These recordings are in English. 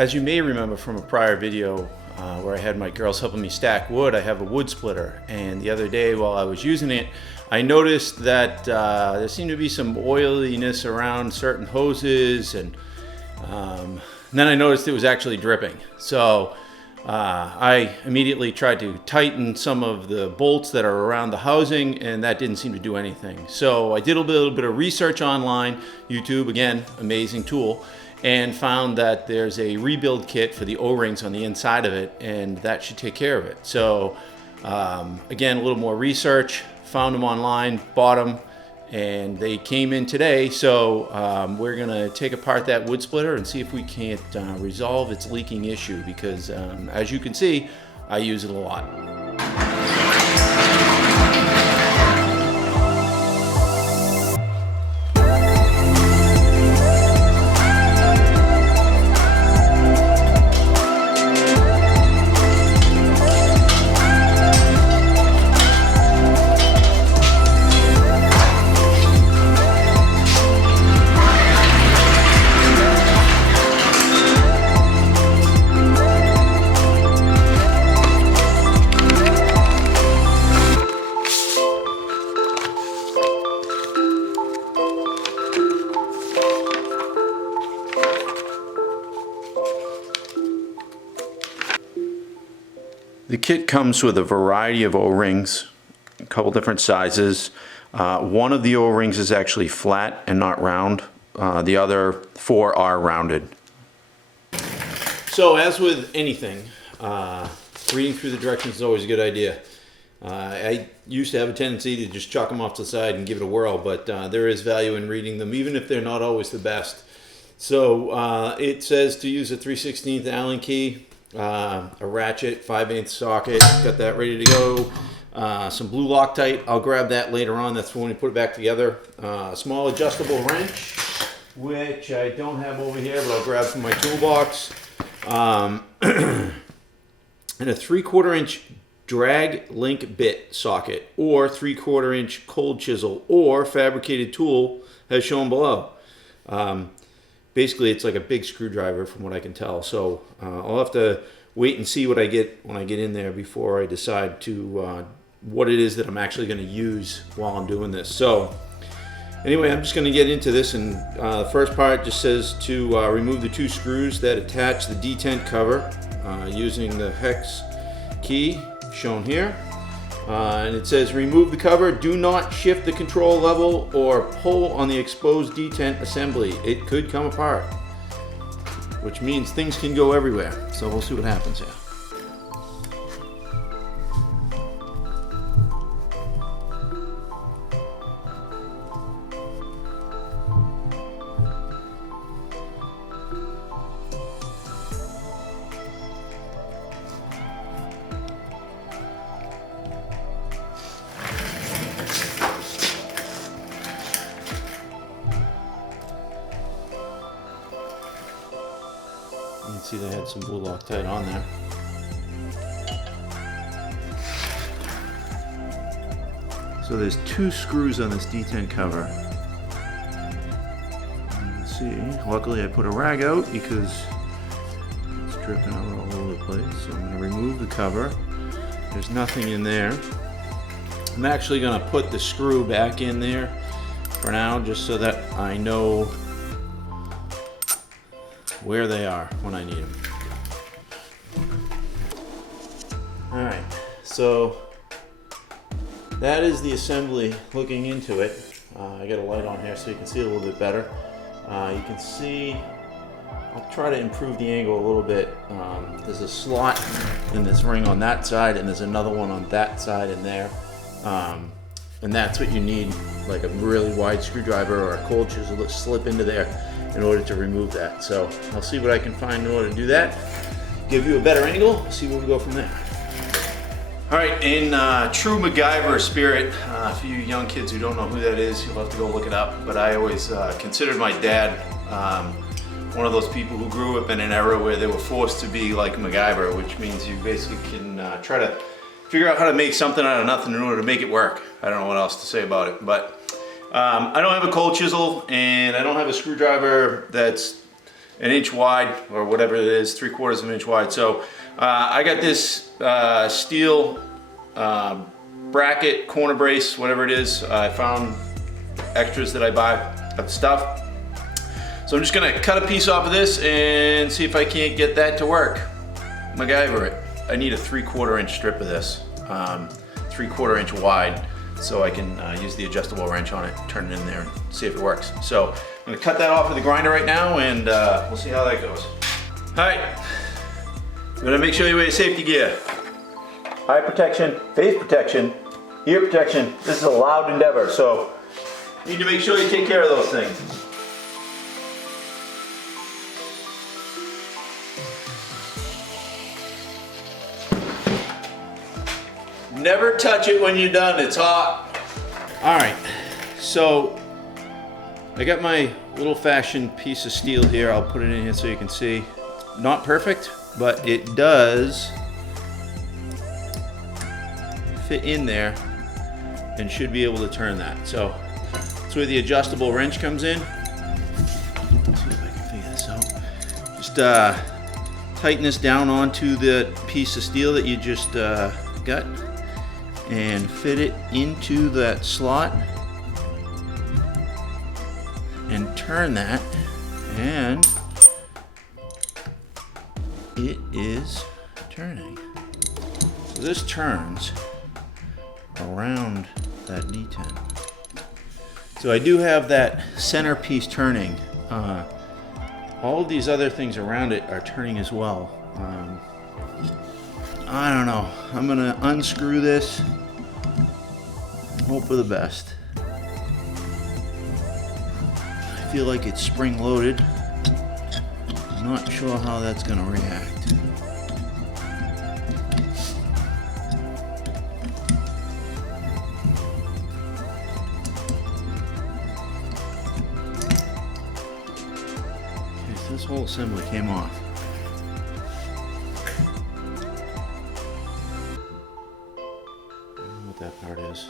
As you may remember from a prior video where I had my girls helping me stack wood, I have a wood splitter, and the other day while I was using it, I noticed that there seemed to be some oiliness around certain hoses, and then I noticed it was actually dripping. So I immediately tried to tighten some of the bolts that are around the housing, and that didn't seem to do anything. So I did a little bit of research online, YouTube, again, amazing tool, and found that there's a rebuild kit for the O-rings on the inside of it, and that should take care of it. So again, a little more research, found them online, bought them, and they came in today. So we're gonna take apart that wood splitter and see if we can't resolve its leaking issue, because as you can see, I use it a lot. The kit comes with a variety of O-rings, a couple different sizes. One of the O-rings is actually flat and not round. The other 4 are rounded. So as with anything, reading through the directions is always a good idea. I used to have a tendency to just chuck them off to the side and give it a whirl, but there is value in reading them, even if they're not always the best. So it says to use a 3/16 Allen key, a ratchet, 5/8 socket, got that ready to go. Some blue Loctite, I'll grab that later on, that's when we put it back together. A small adjustable wrench, which I don't have over here, but I'll grab from my toolbox. And a 3/4 inch drag link bit socket, or 3/4 inch cold chisel, or fabricated tool as shown below. Basically, it's like a big screwdriver from what I can tell. So I'll have to wait and see what I get when I get in there before I decide to what it is that I'm actually going to use while I'm doing this. So anyway, I'm just going to get into this, and the first part just says to remove the 2 screws that attach the detent cover using the hex key shown here. And it says remove the cover, do not shift the control level or pull on the exposed detent assembly. It could come apart, which means things can go everywhere. So we'll see what happens here. You can see they had some blue Loctite on there. So there's 2 screws on this detent cover. You can see, luckily I put a rag out because it's dripping out all over the place. So I'm going to remove the cover. There's nothing in there. I'm actually going to put the screw back in there for now, just so that I know where they are when I need them. Alright, so that is the assembly looking into it. I got a light on here so you can see it a little bit better. You can see, I'll try to improve the angle a little bit. There's a slot in this ring on that side, and there's another one on that side in there. And that's what you need, like a really wide screwdriver or a cold chisel to slip into there in order to remove that. So I'll see what I can find in order to do that, give you a better angle, see where we go from there. All right, in true MacGyver spirit, for you young kids who don't know who that is, you'll have to go look it up, but I always considered my dad one of those people who grew up in an era where they were forced to be like MacGyver, which means you basically can try to figure out how to make something out of nothing in order to make it work. I don't know what else to say about it, but I don't have a cold chisel and I don't have a screwdriver that's an inch wide, or whatever it is, 3/4 of an inch wide. So I got this steel bracket, corner brace, whatever it is. I found extras that I buy of stuff. So I'm just gonna cut a piece off of this and see if I can't get that to work. MacGyver it. I need a 3/4 inch strip of this, 3/4 inch wide, so I can use the adjustable wrench on it, turn it in there and see if it works. So I'm gonna cut that off with the grinder right now, and we'll see how that goes. All right, I'm gonna make sure you wear your safety gear. Eye protection, face protection, ear protection. This is a loud endeavor, so you need to make sure you take care of those things. Never touch it when you're done, it's hot. All right, so I got my little fashioned piece of steel here. I'll put it in here so you can see. Not perfect, but it does fit in there and should be able to turn that. So that's where the adjustable wrench comes in. Let's see if I can figure this out. Just tighten this down onto the piece of steel that you just got, and fit it into that slot and turn that, and it is turning. So this turns around that detent. So I do have that center piece turning. All of these other things around it are turning as well. I don't know. I'm gonna unscrew this. Hope for the best. I feel like it's spring loaded. I'm not sure how that's gonna react. Okay, so this whole assembly came off. That part is.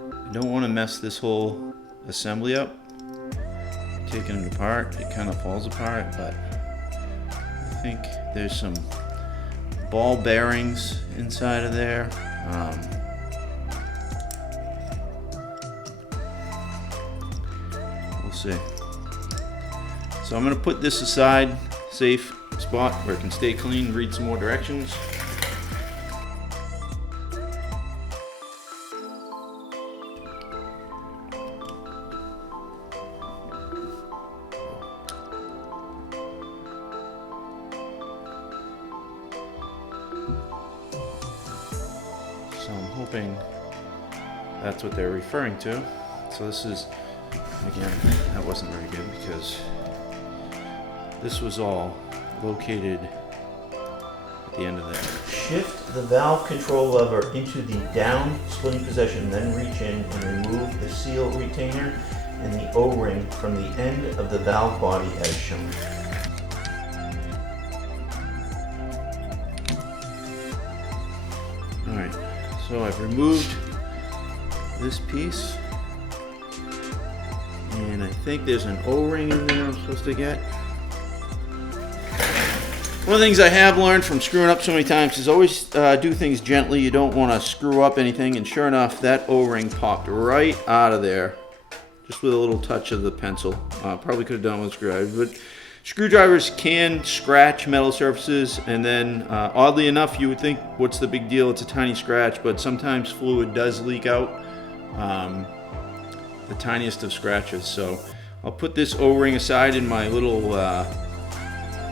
I don't want to mess this whole assembly up. Taking it apart, it kind of falls apart, but I think there's some ball bearings inside of there. We'll see. So I'm going to put this aside, safe spot where it can stay clean, read some more directions. So I'm hoping that's what they're referring to. So this is, again, that wasn't very good because this was all located at the end of there. Shift the valve control lever into the down splitting position, then reach in and remove the seal retainer and the O-ring from the end of the valve body as shown. Alright, so I've removed this piece, and I think there's an O-ring in there I'm supposed to get. One of the things I have learned from screwing up so many times is always do things gently. You don't want to screw up anything, and sure enough, that O-ring popped right out of there, just with a little touch of the pencil. Probably could have done with a screwdriver, but screwdrivers can scratch metal surfaces, and then oddly enough, you would think, what's the big deal? It's a tiny scratch, but sometimes fluid does leak out, the tiniest of scratches. So I'll put this O-ring aside in my little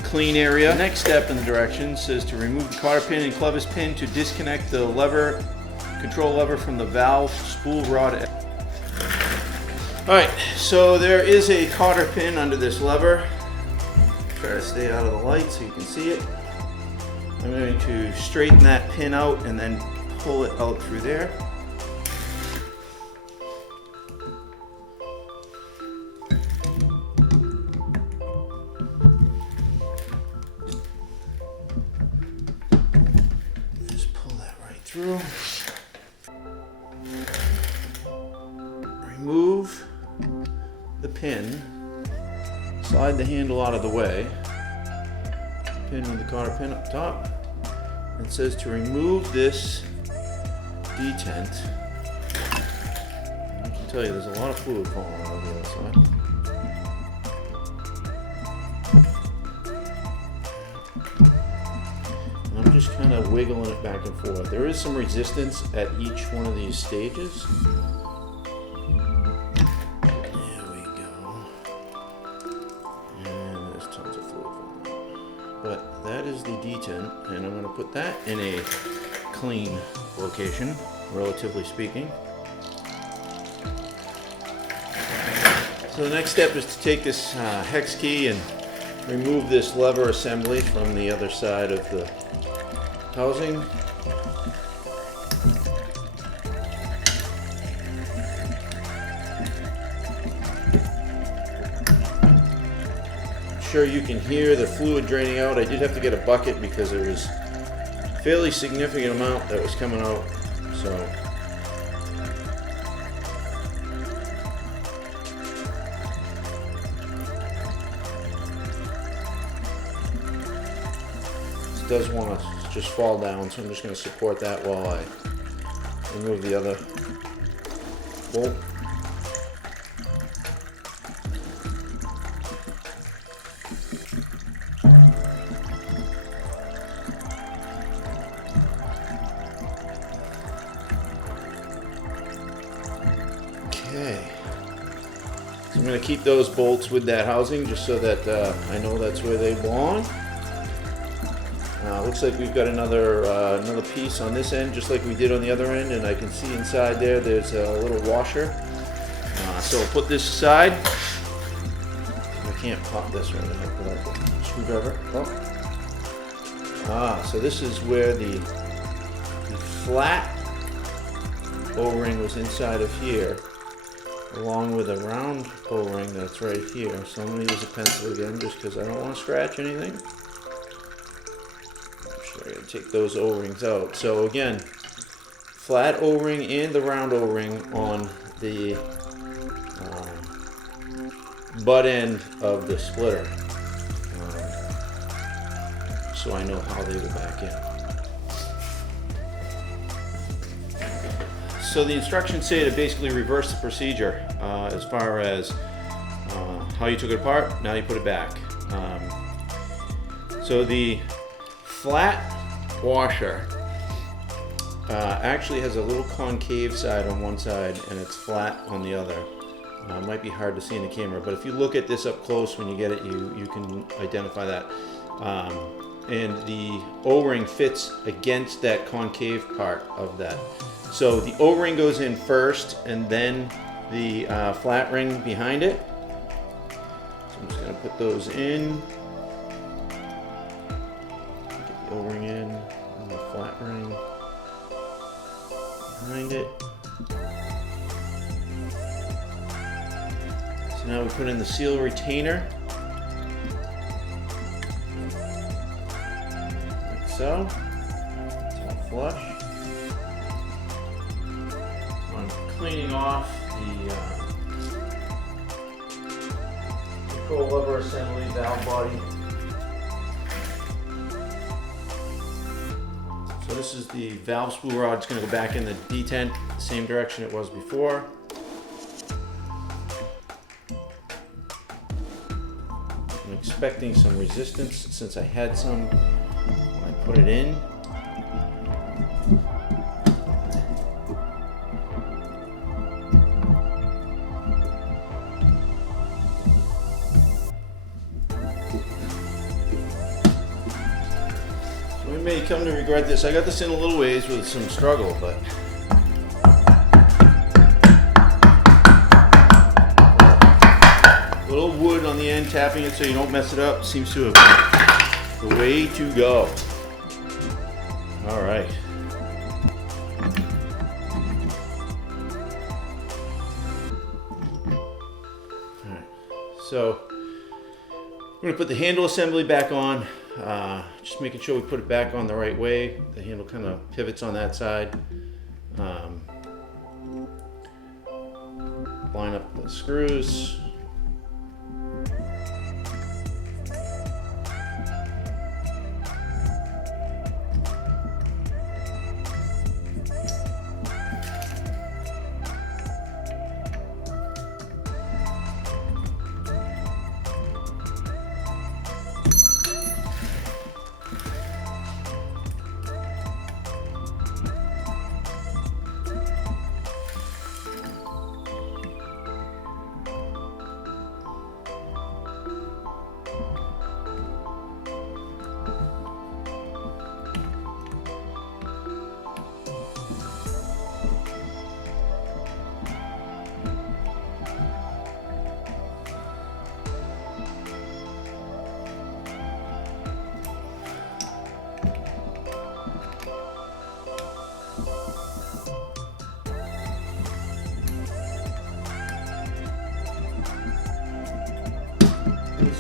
clean area. The next step in the directions says to remove the cotter pin and clevis pin to disconnect the lever, control lever from the valve spool rod. Alright, so there is a cotter pin under this lever. Try to stay out of the light so you can see it. I'm going to straighten that pin out and then pull it out through there. Just pull that right through. Remove the pin slide the handle out of the way, pin with the cotter pin up top. It says to remove this detent. I can tell you there's a lot of fluid falling out over the other side. And I'm just kind of wiggling it back and forth. There is some resistance at each one of these stages. There we go. And there's tons of fluid falling out. But that is the detent, and I'm going to put that in a clean location, relatively speaking. So the next step is to take this hex key and remove this lever assembly from the other side of the housing. I'm sure you can hear the fluid draining out. I did have to get a bucket because there was a fairly significant amount that was coming out. So does want to just fall down, so I'm just going to support that while I remove the other bolt. Okay, so I'm going to keep those bolts with that housing just so that I know that's where they belong. Looks like we've got another piece on this end, just like we did on the other end, and I can see inside there's a little washer. So I'll put this aside. I can't pop this right now without the screwdriver. Oh. So this is where the flat O-ring was inside of here, along with a round O-ring that's right here. So I'm going to use a pencil again just because I don't want to scratch anything. I'm going to take those O-rings out. So again, flat O-ring and the round O-ring on the butt end of the splitter, so I know how they go back in. So the instructions say to basically reverse the procedure as far as how you took it apart. Now you put it back. So the flat washer actually has a little concave side on one side and it's flat on the other. It might be hard to see in the camera, but if you look at this up close when you get it, you can identify that. And the O-ring fits against that concave part of that. So the O-ring goes in first and then the flat ring behind it. So I'm just going to put those in. Get the O-ring in and the flat ring behind it. So now we put in the seal retainer. Like so. It's all flush. I'm cleaning off the control lever assembly valve body. So this is the valve spool rod. It's going to go back in the detent, same direction it was before. I'm expecting some resistance since I had some when I put it in. So we may come to regret this. I got this in a little ways with some struggle, but little wood on the end, tapping it so you don't mess it up, seems to have been the way to go. All right. All right. So we're going to put the handle assembly back on. Just making sure we put it back on the right way. The handle kind of pivots on that side. Line up the screws.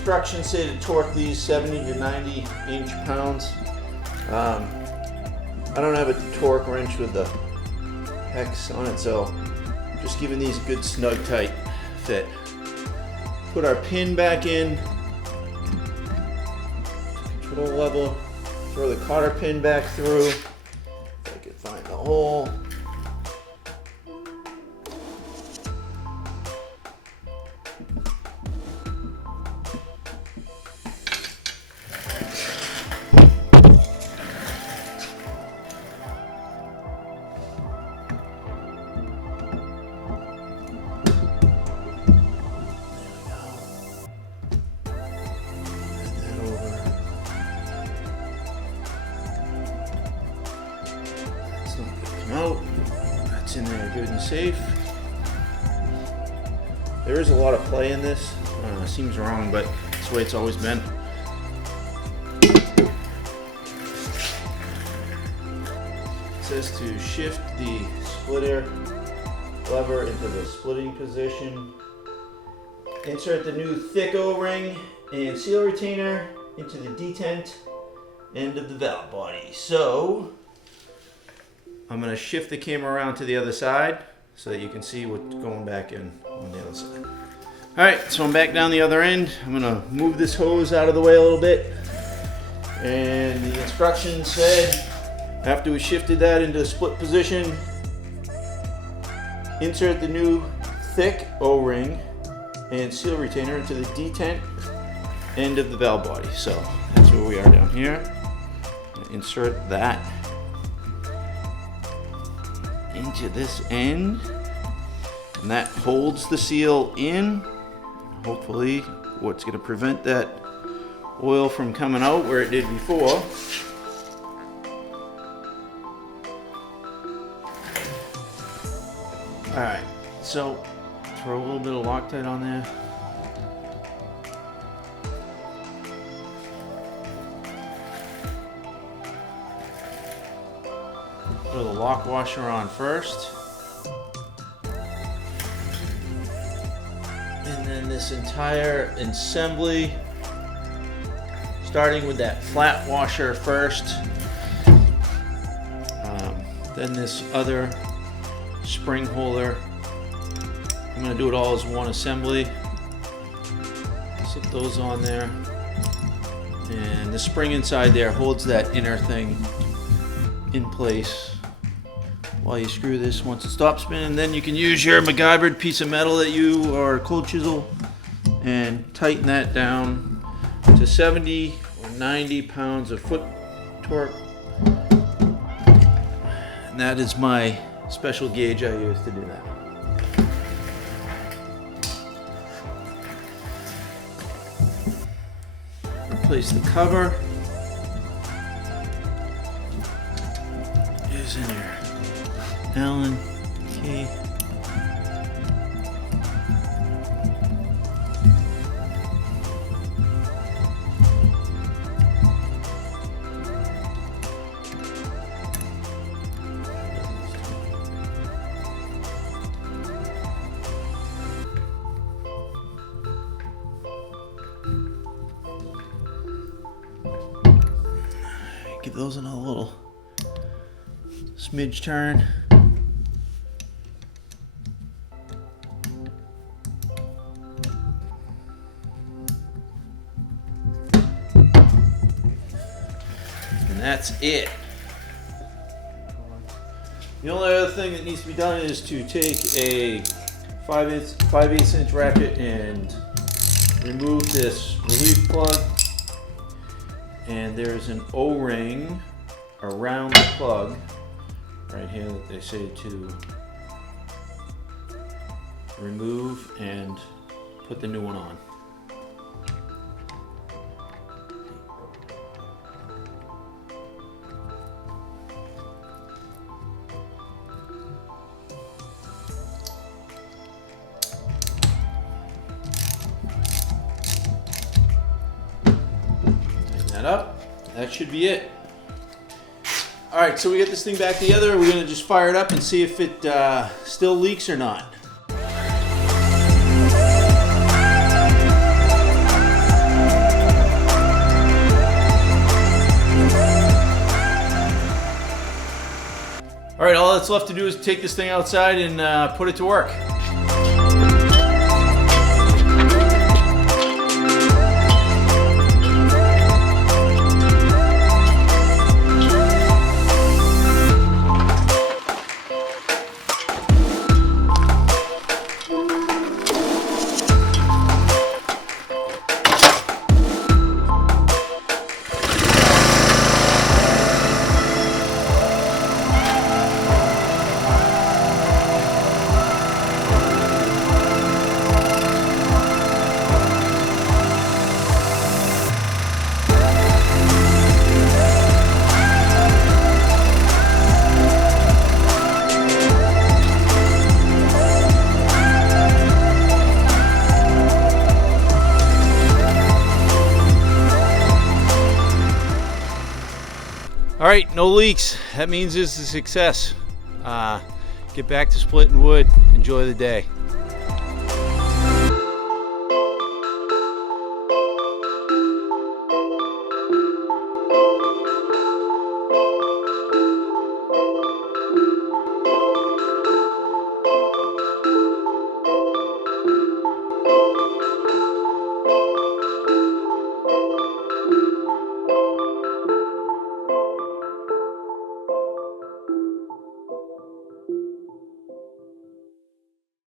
instructions say to torque these 70 to 90 inch-pounds. I don't have a torque wrench with the hex on it, so just giving these a good snug tight fit. Put our pin back in, control level, throw the cotter pin back through, if I can find the hole. Out. That's in there good and safe. There is a lot of play in this. Seems wrong, but it's the way it's always been. It says to shift the splitter lever into the splitting position. Insert the new thick O-ring and seal retainer into the detent end of the valve body. So I'm going to shift the camera around to the other side so that you can see what's going back in on the other side. Alright, so I'm back down the other end. I'm going to move this hose out of the way a little bit. And the instructions said, after we shifted that into the split position, insert the new thick O-ring and seal retainer into the detent end of the valve body. So that's where we are down here. Insert that into this end, and that holds the seal in. Hopefully what's going to prevent that oil from coming out where it did before. Alright, so throw a little bit of Loctite on there. Put the lock washer on first. And then this entire assembly, starting with that flat washer first, then this other spring holder. I'm going to do it all as one assembly. Slip those on there. And the spring inside there holds that inner thing in place while you screw this. Once it stops spinning, then you can use your MacGyvered piece of metal that you, or cold chisel, and tighten that down to 70 or 90 pounds of foot torque. And that is my special gauge I use to do that. Replace the cover. Using your Allen key. Give those another little smidge turn. And that's it. The only other thing that needs to be done is to take a 5/8 inch ratchet and remove this relief plug. And there's an O-ring around the plug right here that they say to remove and put the new one on. Up. That should be it. Alright, so we get this thing back together. We're going to just fire it up and see if it still leaks or not. All right, all that's left to do is take this thing outside and put it to work. All right, no leaks. That means it's a success. Get back to splitting wood. Enjoy the day.